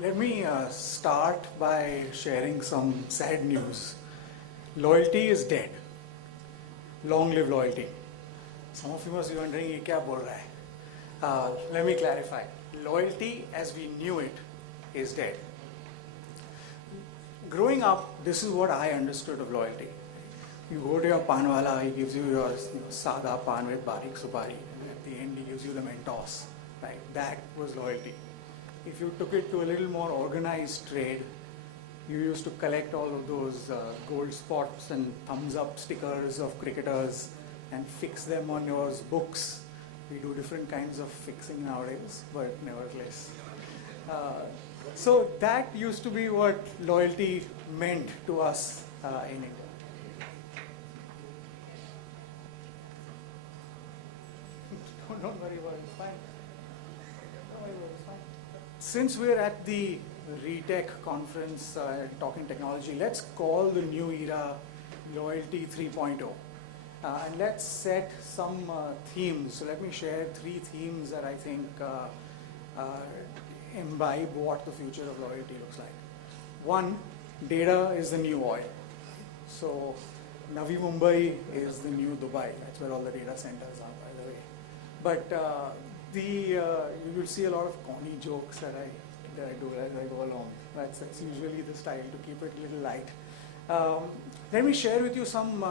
Let me start by sharing some sad news. Loyalty is dead. Long live loyalty. Some of you must be wondering, ये क्या बोल रहा है? Let me clarify. Loyalty as we knew it is dead. Growing up, this is what I understood of loyalty. You go to your panwala, he gives you your sada pan with barik supari, and at the end he gives you the Mentos. Right? That was loyalty. If you took it to a little more organized trade, you used to collect all of those gold spots and thumbs up stickers of cricketers and fix them on your books. We do different kinds of fixing nowadays, but nevertheless. So that used to be what loyalty meant to us in India. Don't worry about it, it's fine. Don't worry about it, it's fine. Since we're at the RETech conference talking technology, let's call the new era Loyalty 3.0. And let's set some themes. So let me share 3 themes that I think imbibe what the future of loyalty looks like. 1, data is the new oil. So Navi Mumbai is the new Dubai. That's where all the data centers are, by the way. But you will see a lot of corny jokes that I do as I go along. That's usually the style, to keep it a little light. Let me share with you some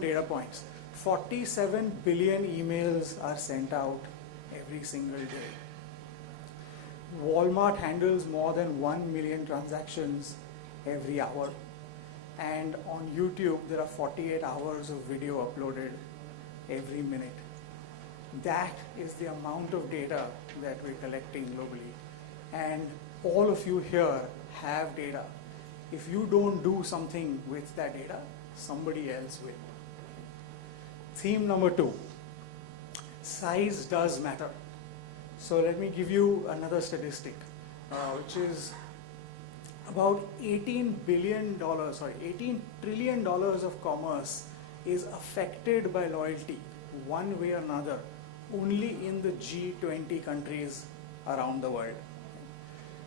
data points. 47 billion emails are sent out every single day. Walmart handles more than 1 million transactions every hour. And on YouTube, there are 48 hours of video uploaded every minute. That is the amount of data that we're collecting globally. And all of you here have data. If you don't do something with that data, somebody else will. Theme number 2, size does matter. So let me give you another statistic, which is about $18 trillion of commerce is affected by loyalty, one way or another, only in the G20 countries around the world.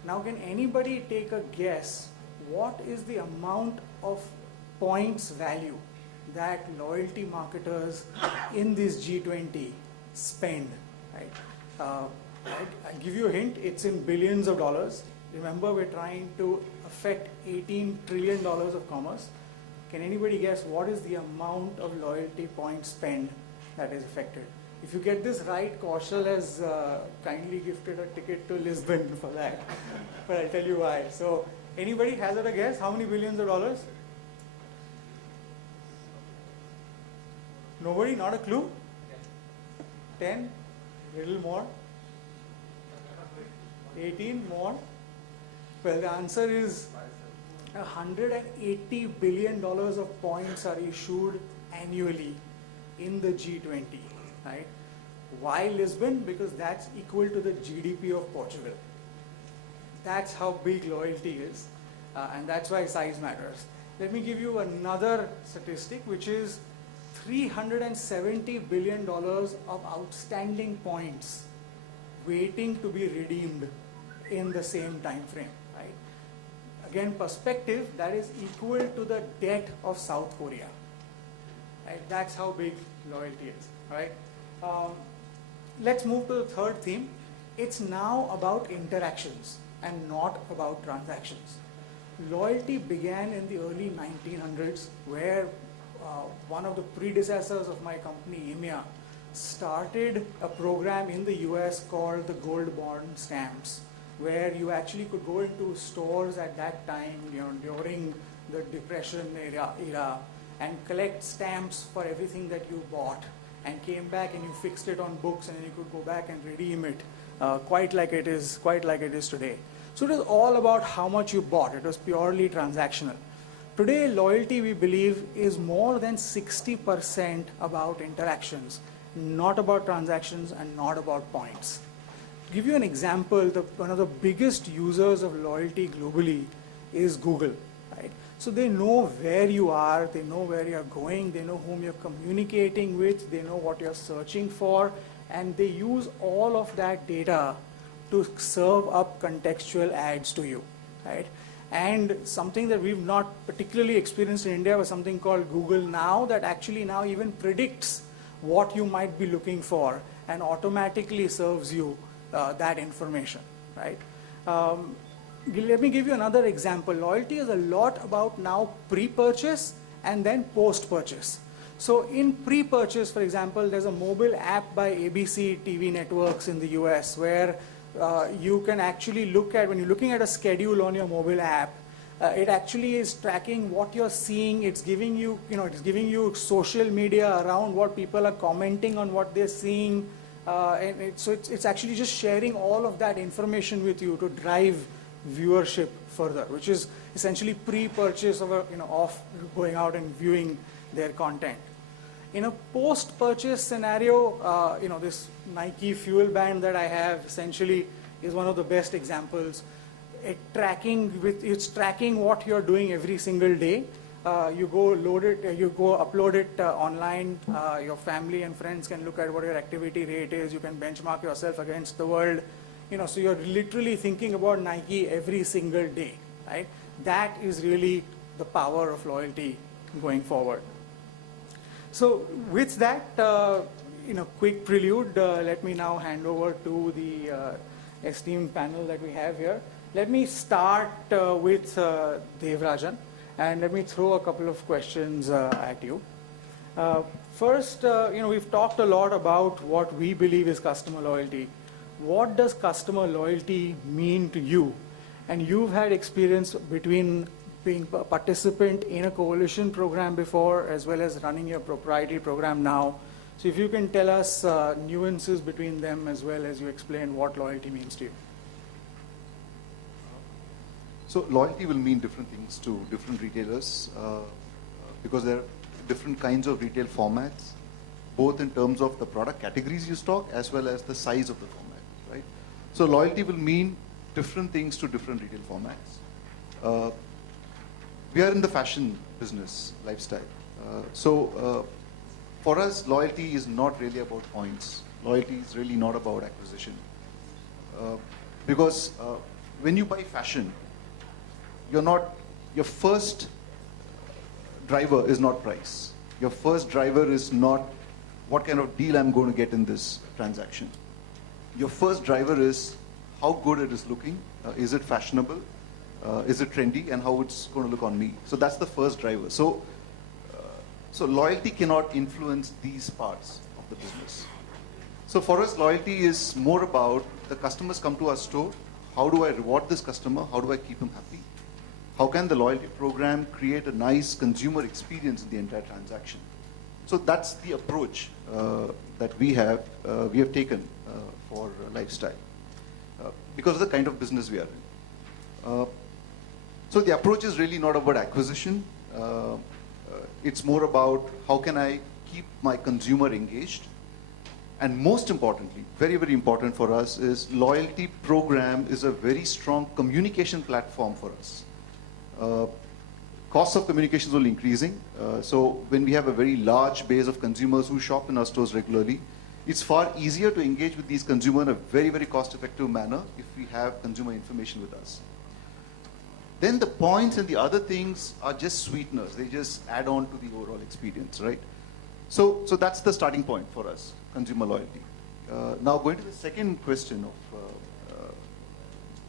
Now, can anybody take a guess what is the amount of points value that loyalty marketers in this G20 spend? Right? I'll give you a hint, it's in billions of dollars. Remember, we're trying to affect $18 trillion of commerce. Can anybody guess what is the amount of loyalty point spend that is affected? If you get this right, Kaushal has kindly gifted a ticket to Lisbon for that. But I'll tell you why. So, anybody hazard a guess? How many billions of dollars? Nobody? Not a clue? 10? Little more? 18 more? Well, the answer is $180 billion of points are issued annually in the G20. Right? Why Lisbon? Because that's equal to the GDP of Portugal. That's how big loyalty is, and that's why size matters. Let me give you another statistic, which is $370 billion of outstanding points waiting to be redeemed in the same time frame. Right? Again, perspective, that is equal to the debt of South Korea. Right? That's how big loyalty is. Right? Let's move to the third theme. It's now about interactions and not about transactions. Loyalty began in the early 1900s, where one of the predecessors of my company, EMEA, started a program in the US called the Gold Bond Stamps, where you actually could go into stores at that time, during the Depression era, and collect stamps for everything that you bought, and came back and you fixed it on books, and then you could go back and redeem it, quite like it is today. So it was all about how much you bought. It was purely transactional. Today, loyalty, we believe, is more than 60% about interactions, not about transactions and not about points. To give you an example, one of the biggest users of loyalty globally is Google. Right? So they know where you are, they know where you're going, they know whom you're communicating with, they know what you're searching for, and they use all of that data to serve up contextual ads to you, right? And something that we've not particularly experienced in India was something called Google Now, that actually now even predicts what you might be looking for and automatically serves you that information, right? Let me give you another example. Loyalty is a lot about now pre-purchase and then post-purchase. So in pre-purchase, for example, there's a mobile app by ABC TV networks in the US where you can actually look at, when you're looking at a schedule on your mobile app, it actually is tracking what you're seeing. It's giving you, it's giving you social media around what people are commenting on what they're seeing. So it's actually just sharing all of that information with you to drive viewership further, which is essentially pre-purchase of of going out and viewing their content. In a post-purchase scenario, this Nike Fuel Band that I have essentially is one of the best examples. It's tracking what you're doing every single day. You go load it, you go upload it online. Your family and friends can look at what your activity rate is. You can benchmark yourself against the world. So you're literally thinking about Nike every single day, right? That is really the power of loyalty going forward. So with that, quick prelude, let me now hand over to the esteemed panel that we have here. Let me start with Devrajan, and let me throw a couple of questions at you. First, we've talked a lot about what we believe is customer loyalty. What does customer loyalty mean to you? And you've had experience between being a participant in a coalition program before, as well as running your proprietary program now. So if you can tell us nuances between them, as well as you explain what loyalty means to you. So loyalty will mean different things to different retailers because there are different kinds of retail formats, both in terms of the product categories you stock as well as the size of the format, right? So loyalty will mean different things to different retail formats. We are in the fashion business, lifestyle. So for us, loyalty is not really about points. Loyalty is really not about acquisition. Because when you buy fashion, your first driver is not price. Your first driver is not what kind of deal I'm going to get in this transaction. Your first driver is how good it is looking. Is it fashionable? Is it trendy? And how it's going to look on me. So that's the first driver. So loyalty cannot influence these parts of the business. So for us, loyalty is more about the customers come to our store. How do I reward this customer? How do I keep him happy? How can the loyalty program create a nice consumer experience in the entire transaction? So that's the approach that we have taken for lifestyle because of the kind of business we are in. So the approach is really not about acquisition. It's more about how can I keep my consumer engaged. And most importantly, very, very important for us is loyalty program is a very strong communication platform for us. Costs of communication will increasing. So when we have a very large base of consumers who shop in our stores regularly, it's far easier to engage with these consumers in a very, very cost-effective manner if we have consumer information with us. Then the points and the other things are just sweeteners. They just add on to the overall experience, right? So that's the starting point for us, consumer loyalty. Now going to the second question of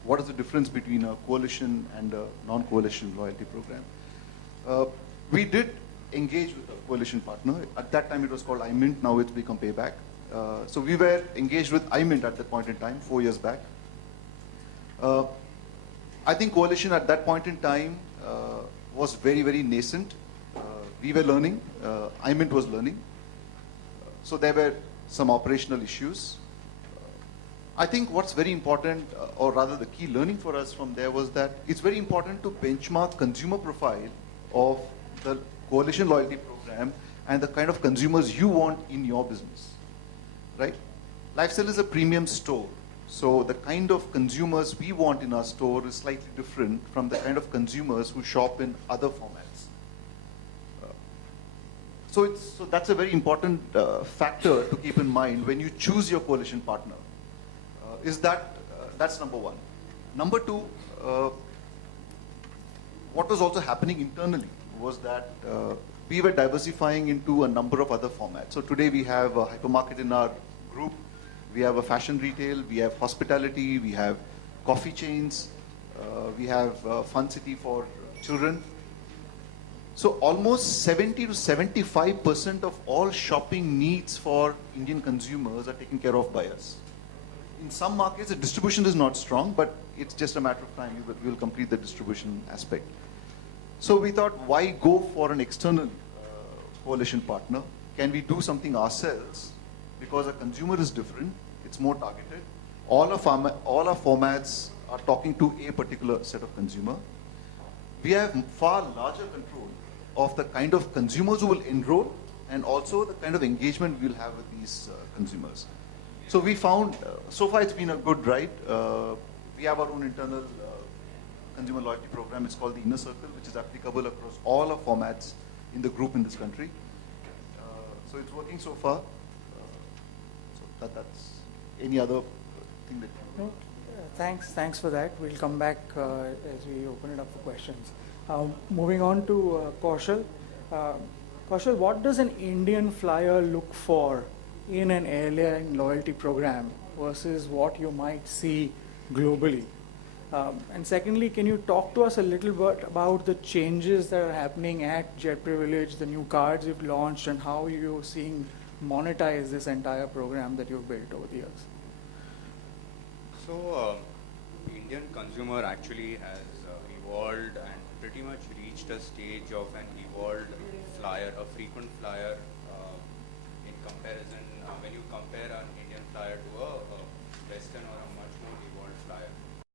what is the difference between a coalition and a non-coalition loyalty program? We did engage with a coalition partner. At that time it was called iMint, now it's become Payback. So we were engaged with iMint at that point in time, 4 years back. I think coalition at that point in time was very, very nascent. We were learning, iMint was learning. So there were some operational issues. I think what's very important, or rather the key learning for us from there was that it's very important to benchmark consumer profile of the coalition loyalty program and the kind of consumers you want in your business, right? Lifestyle is a premium store. So the kind of consumers we want in our store is slightly different from the kind of consumers who shop in other formats. So that's a very important factor to keep in mind when you choose your coalition partner. Is that That's number one. Number two, what was also happening internally was that we were diversifying into a number of other formats. So today we have a hypermarket in our group, we have a fashion retail, we have hospitality, we have coffee chains, we have Fun City for children. So almost 70 to 75% of all shopping needs for Indian consumers are taken care of by us. In some markets, the distribution is not strong, but it's just a matter of time. We will complete the distribution aspect. So we thought, why go for an external coalition partner? Can we do something ourselves? Because our consumer is different, it's more targeted. All our formats are talking to a particular set of consumer. We have far larger control of the kind of consumers who will enroll and also the kind of engagement we'll have with these consumers. So we found, so far it's been a good ride. We have our own internal consumer loyalty program. It's called the Inner Circle, which is applicable across all our formats in the group in this country. So it's working so far. So that's any other thing that you... No, thanks for that. We'll come back as we open it up for questions. Moving on to Kaushal. Kaushal, what does an Indian flyer look for in an airline loyalty program versus what you might see globally? And secondly, can you talk to us a little bit about the changes that are happening at Jet Privilege, the new cards you've launched, and how you're seeing monetize this entire program that you've built over the years? So, Indian consumer actually has evolved and pretty much reached a stage of an evolved flyer, a frequent flyer in comparison, when you compare an Indian flyer to a Western or a much more evolved flyer.